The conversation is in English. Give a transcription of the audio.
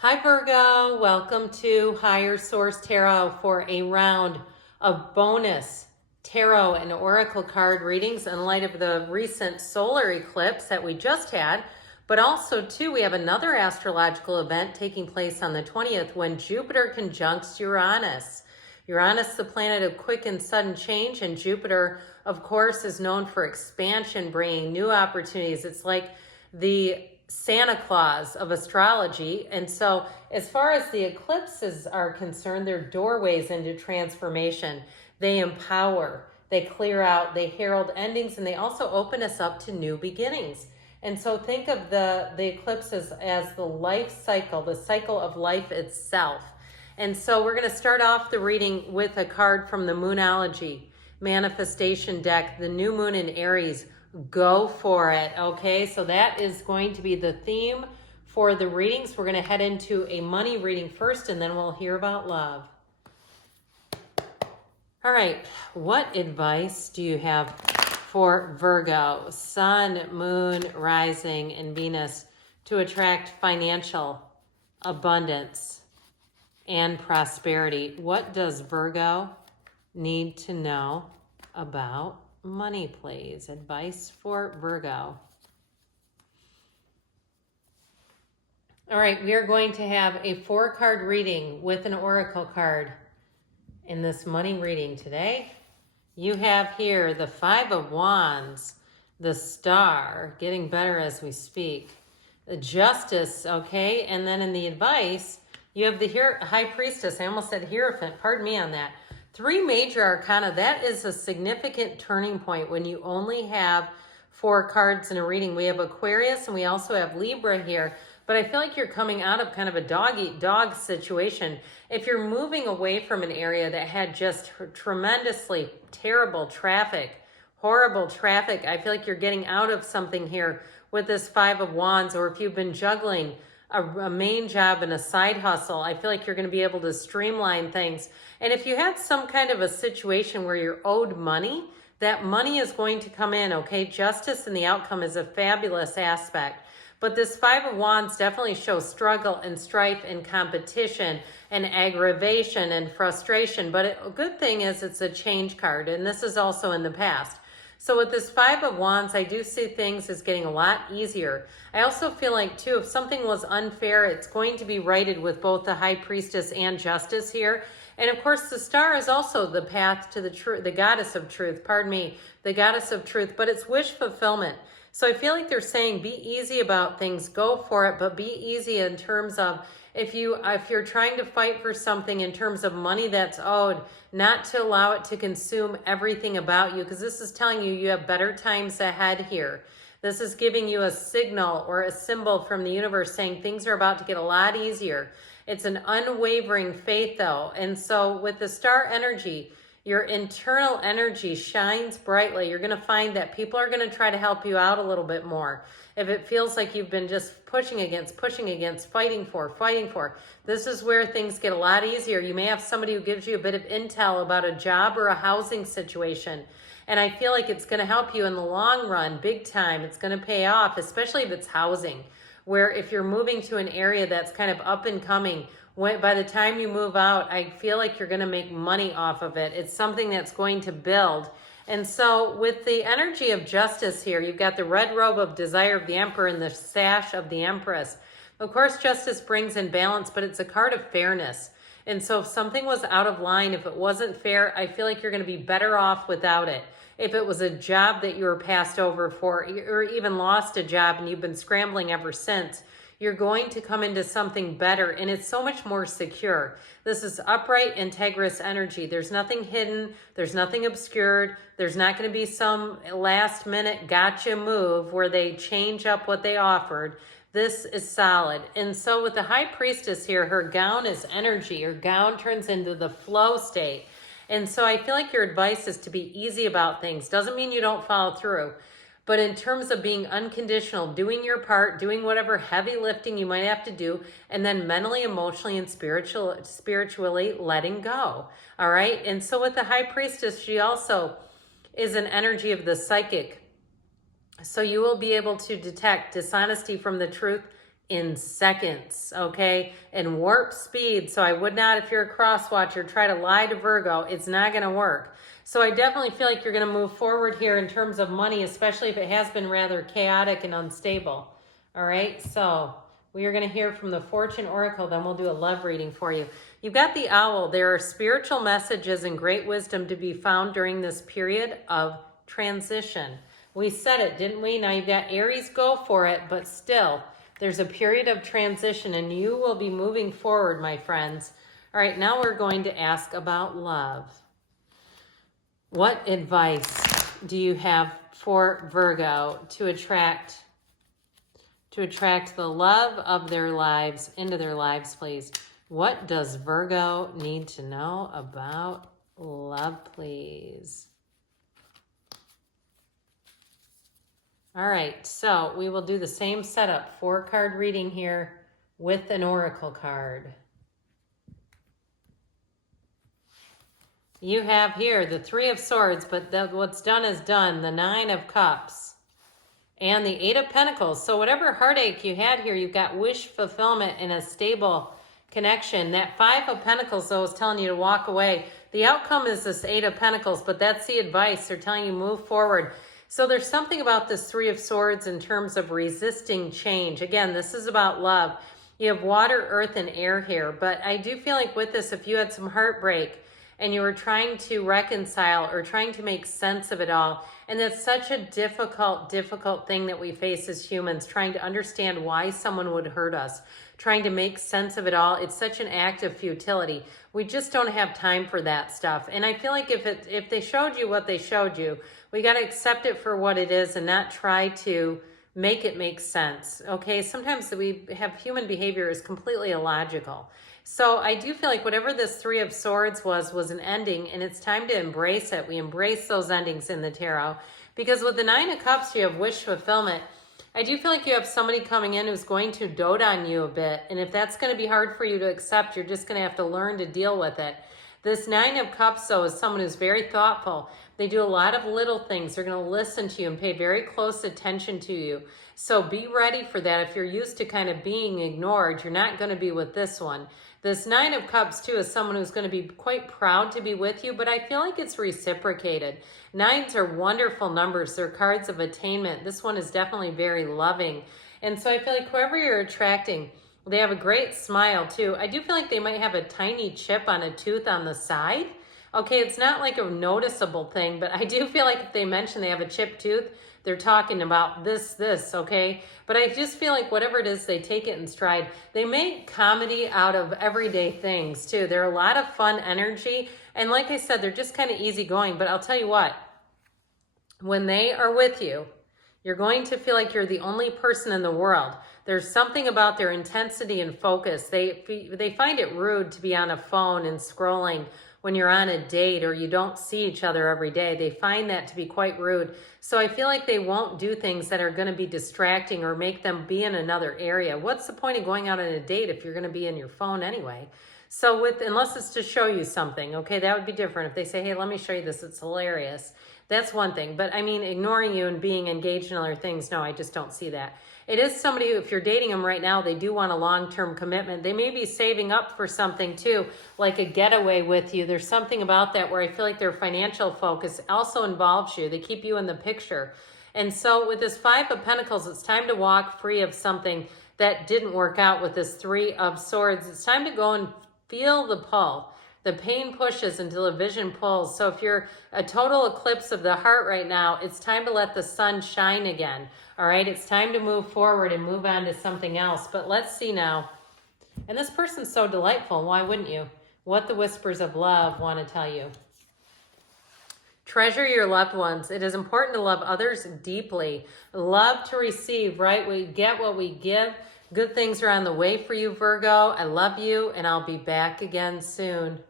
Hi Virgo, welcome to Higher Source Tarot for a round of bonus tarot and oracle card readings in light of the recent solar eclipse that we just had. But also too, we have another astrological event taking place on the 20th when Jupiter conjuncts Uranus. Uranus, the planet of quick and sudden change, and Jupiter, of course, is known for expansion, bringing new opportunities. It's like the Santa Claus of astrology. And so as far as the eclipses are concerned, they're doorways into transformation. They empower, they clear out, they herald endings, and they also open us up to new beginnings. And so think of the eclipses as the life cycle, the cycle of life itself. And so we're going to start off the reading with a card from the Moonology manifestation deck, the new moon in Aries. Go for it. Okay, so that is going to be the theme for the readings. We're going to head into a money reading first, and then we'll hear about love. All right, what advice do you have for Virgo, Sun, Moon, Rising, and Venus to attract financial abundance and prosperity? What does Virgo need to know about money, please? Advice for Virgo. All right, we are going to have a 4-card reading with an oracle card in this money reading today. You have here the 5 of Wands, the Star, getting better as we speak, the Justice, okay, and then in the advice, you have the High Priestess. I almost said Hierophant, pardon me on that. 3 major arcana. That is a significant turning point when you only have 4 cards in a reading. We have Aquarius and we also have Libra here, but I feel like you're coming out of kind of a dog-eat-dog situation. If you're moving away from an area that had just tremendously terrible traffic, horrible traffic, I feel like you're getting out of something here with this 5 of Wands, or if you've been juggling a main job and a side hustle, I feel like you're going to be able to streamline things. And if you had some kind of a situation where you're owed money, that money is going to come in, okay? Justice in the outcome is a fabulous aspect. But this 5 of Wands definitely shows struggle and strife and competition and aggravation and frustration. But a good thing is it's a change card, and this is also in the past. So with this 5 of Wands, I do see things as getting a lot easier. I also feel like, too, if something was unfair, it's going to be righted with both the High Priestess and Justice here. And of course, the Star is also the path to the truth, the Goddess of Truth, pardon me, the Goddess of Truth, but it's wish fulfillment. So I feel like they're saying be easy about things, go for it, but be easy in terms of if you're trying to fight for something in terms of money that's owed, not to allow it to consume everything about you, because this is telling you you have better times ahead here. This is giving you a signal or a symbol from the universe saying things are about to get a lot easier. It's an unwavering faith though. And so with the Star energy, your internal energy shines brightly. You're going to find that people are going to try to help you out a little bit more. If it feels like you've been just pushing against, fighting for, this is where things get a lot easier. You may have somebody who gives you a bit of intel about a job or a housing situation. And I feel like it's going to help you in the long run, big time. It's going to pay off, especially if it's housing, where if you're moving to an area that's kind of up and coming, by the time you move out, I feel like you're going to make money off of it. It's something that's going to build. And so with the energy of Justice here, you've got the red robe of desire of the Emperor and the sash of the Empress. Of course, Justice brings in balance, but it's a card of fairness. And so if something was out of line, if it wasn't fair, I feel like you're going to be better off without it. If it was a job that you were passed over for, or even lost a job and you've been scrambling ever since, you're going to come into something better, and it's so much more secure. This is upright, integrous energy. There's nothing hidden. There's nothing obscured. There's not going to be some last-minute gotcha move where they change up what they offered. This is solid. And so with the High Priestess here, her gown is energy. Her gown turns into the flow state. And so I feel like your advice is to be easy about things. Doesn't mean you don't follow through. But in terms of being unconditional, doing your part, doing whatever heavy lifting you might have to do, and then mentally, emotionally, and spiritually letting go. All right? And so with the High Priestess, she also is an energy of the psychic. So you will be able to detect dishonesty from the truth in seconds, okay? And warp speed. So I would not, if you're a cross watcher, try to lie to Virgo. It's not going to work. So I definitely feel like you're going to move forward here in terms of money, especially if it has been rather chaotic and unstable. All right, so we are going to hear from the Fortune Oracle, then we'll do a love reading for you. You've got the Owl. There are spiritual messages and great wisdom to be found during this period of transition. We said it, didn't we? Now you've got Aries, go for it, but still, there's a period of transition and you will be moving forward, my friends. All right, now we're going to ask about love. What advice do you have for Virgo to attract the love of their lives into their lives, please? What does Virgo need to know about love, please? All right, so we will do the same setup, 4-card reading here with an oracle card. You have here the 3 of Swords, but what's done is done. The 9 of Cups and the 8 of Pentacles. So whatever heartache you had here, you've got wish fulfillment and a stable connection. That 5 of Pentacles, though, is telling you to walk away. The outcome is this 8 of Pentacles, but that's the advice. They're telling you move forward. So there's something about this 3 of Swords in terms of resisting change. Again, this is about love. You have water, earth, and air here. But I do feel like with this, if you had some heartbreak and you were trying to reconcile or trying to make sense of it all, and that's such a difficult thing that we face as humans, trying to understand why someone would hurt us, trying to make sense of it all. It's such an act of futility. We just don't have time for that stuff. And I feel like if they showed you what they showed you, we got to accept it for what it is and not try to make it make sense. Okay, sometimes we have human behavior is completely illogical. So I do feel like whatever this 3 of Swords was an ending, and it's time to embrace it. We embrace those endings in the tarot, because with the 9 of Cups, you have wish fulfillment. I do feel like you have somebody coming in who's going to dote on you a bit, and if that's going to be hard for you to accept, you're just going to have to learn to deal with it. This 9 of Cups, though, is someone who's very thoughtful. They do a lot of little things. They're going to listen to you and pay very close attention to you. So be ready for that. If you're used to kind of being ignored, you're not going to be with this one. This 9 of Cups, too, is someone who's going to be quite proud to be with you, but I feel like it's reciprocated. 9s are wonderful numbers. They're cards of attainment. This one is definitely very loving. And so I feel like whoever you're attracting, they have a great smile, too. I do feel like they might have a tiny chip on a tooth on the side. Okay, it's not like a noticeable thing, but I do feel like if they mention they have a chipped tooth, they're talking about this, okay? But I just feel like whatever it is, they take it in stride. They make comedy out of everyday things, too. They're a lot of fun energy. And like I said, they're just kind of easygoing. But I'll tell you what, when they are with you, you're going to feel like you're the only person in the world. There's something about their intensity and focus. They find it rude to be on a phone and scrolling when you're on a date or you don't see each other every day. They find that to be quite rude. So I feel like they won't do things that are going to be distracting or make them be in another area. What's the point of going out on a date if you're going to be in your phone anyway? So unless it's to show you something, okay, that would be different. If they say, hey, let me show you this, it's hilarious. That's one thing. But I mean, ignoring you and being engaged in other things, no, I just don't see that. It is somebody who, if you're dating them right now, they do want a long-term commitment. They may be saving up for something too, like a getaway with you. There's something about that where I feel like their financial focus also involves you. They keep you in the picture. And so with this 5 of Pentacles, it's time to walk free of something that didn't work out with this 3 of Swords. It's time to go and feel the pull. The pain pushes until the vision pulls. So if you're a total eclipse of the heart right now, it's time to let the sun shine again. All right, it's time to move forward and move on to something else. But let's see now. And this person's so delightful. Why wouldn't you? What the whispers of love want to tell you. Treasure your loved ones. It is important to love others deeply. Love to receive, right? We get what we give. Good things are on the way for you, Virgo. I love you, and I'll be back again soon.